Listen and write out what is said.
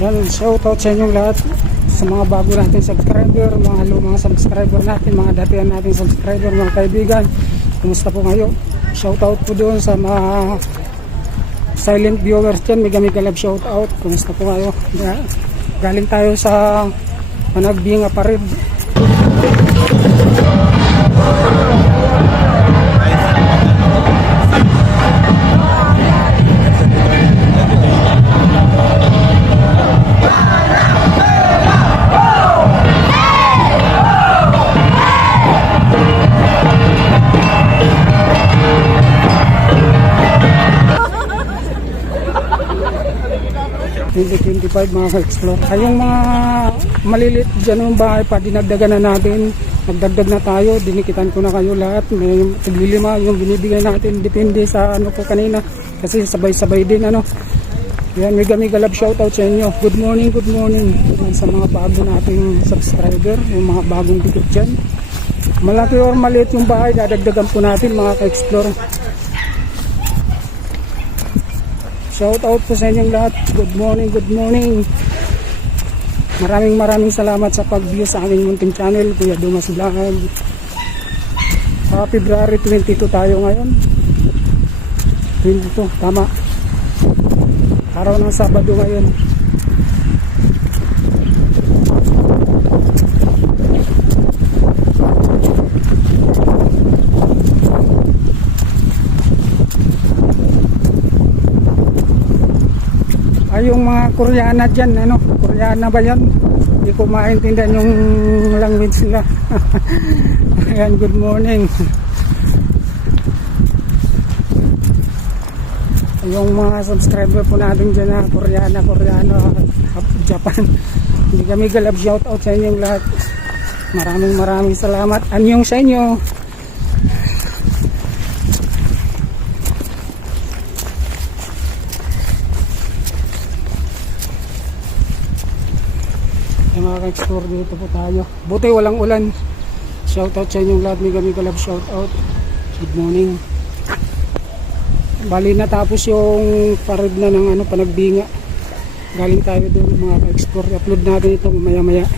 Yan, shoutout sa inyong lahat, sa mga bago natin subscriber, mga lumang subscriber natin, mga datihan natin subscriber, mga kaibigan. Kumusta po kayo? Shoutout po doon sa mga silent viewers dyan, mega love shoutout. Kumusta po kayo? Galing tayo sa Panagbinga Parade. Mga ka-explore. Ay, yung mga malilit dyan yung bahay pa, dinagdagan na natin. Nagdagdag na tayo, dinikitan ko na kayo lahat. May taglilima yung binibigay natin, depende sa ano ko kanina. Kasi sabay-sabay din ano. Yan, mega love shoutout sa inyo. Good morning, good morning. Yan, sa mga bago nating subscriber, yung mga bagong dikit dyan. Malaki or maliit yung bahay, dadagdagan po natin mga ka-explore. Shout out po sa inyong lahat. Good morning, good morning. Maraming salamat sa pag-view sa aming munting channel, Kuya Dumas Vlog. February 22 tayo ngayon. 22, tama. Araw ng Sabado ngayon. Yung mga Koreana dyan, ano, Koreana ba yan? Hindi ko maintindihan yung language nila. Ayan, good morning. Yung mga subscriber po natin dyan na Koreana, Japan. Hindi kami galab shoutout sa inyong lahat. Maraming salamat. Anyong sa inyo. Mga ka-explore, dito po tayo. Buti walang ulan. Shoutout sa inyong lahat, mega love shoutout. Good morning. Bali natapos yung parade na ng Panagbinga. Galing tayo doon mga ka-explore. Upload natin ito maya-maya.